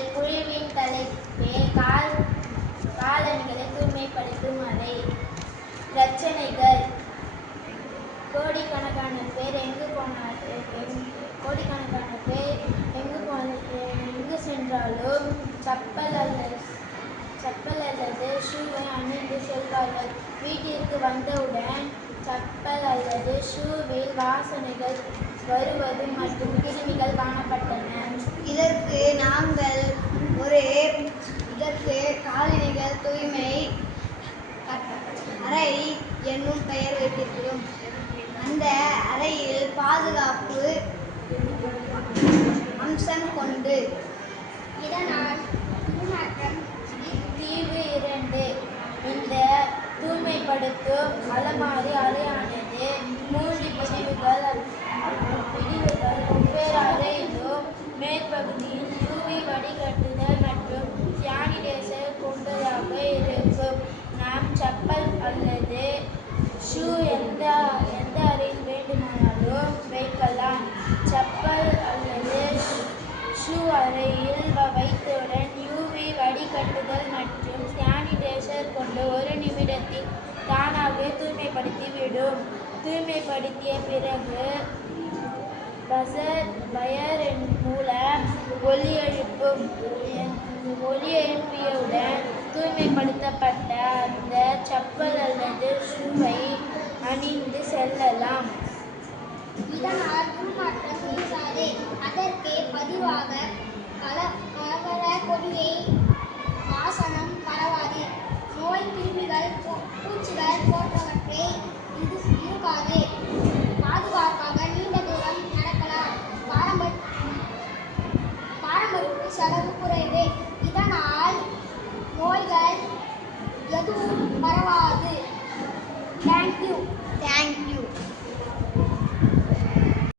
எங்கள் குழுவின் தலைப்பே காலணிகளை தூய்மைப்படுத்தும் அறை. பிரச்சனைகள். கோடிக்கணக்கான பேர் எங்கு சென்றாலும் செப்பல் அல்லது ஷூவை அணிந்து செல்வார்கள். வீட்டிற்கு வந்தவுடன் செப்பல் அல்லது ஷூவில் வாசனைகள் வருவது மற்றும் கிருமிகள் காணப்பட்டன. இதற்கு காலணிகள் தூய்மை அறை என்னும் பெயர் வைத்திருக்கிறோம். அந்த அறையில் பாதுகாப்பு அம்சம் கொண்டு. இதனால் தீவு 2. இந்த தூய்மைப்படுத்தும் அலமாரி அறையானது 3 பிரிவுகள். ஒவ்வொரு அறையிலும் மேற்பகுதியில் யூவி வடிகட்டுதல் மற்றும் சானிடைசர் கொண்டதாக இருக்கும். நாம் செப்பல் அல்லது ஷூ எந்த அறையில் வேண்டுமானாலும் வைக்கலாம். செப்பல் அல்லது ஷூ அறையில் வைத்தவுடன் யூவி வடிகட்டுதல் மற்றும் சானிடைசர் கொண்டு 1 நிமிடத்தில் தானாகவே தூய்மைப்படுத்திவிடும். தூய்மைப்படுத்திய பிறகு பயர் மூலம் ஒலி எழுப்பியவுடன் தூய்மைப்படுத்தப்பட்ட அந்த செப்பல் அல்லது ஷூவை அணிந்து செல்லலாம். இதனால் துர்நாற்றம் வீசாது. அதற்கு பதிவாக கலவர கொடியை வாசனம் பரவாது. நோய் கிருமிகள் பூச்சிகள் போன்றவற்றை இது இருக்காது. பாதுகாப்பாக நீண்ட தூரம் நடக்கலாம். பராமரிப்பு செலவு குறைவு. இதனால் நோய்கள் எதுவும் பரவாது. தேங்க்யூ.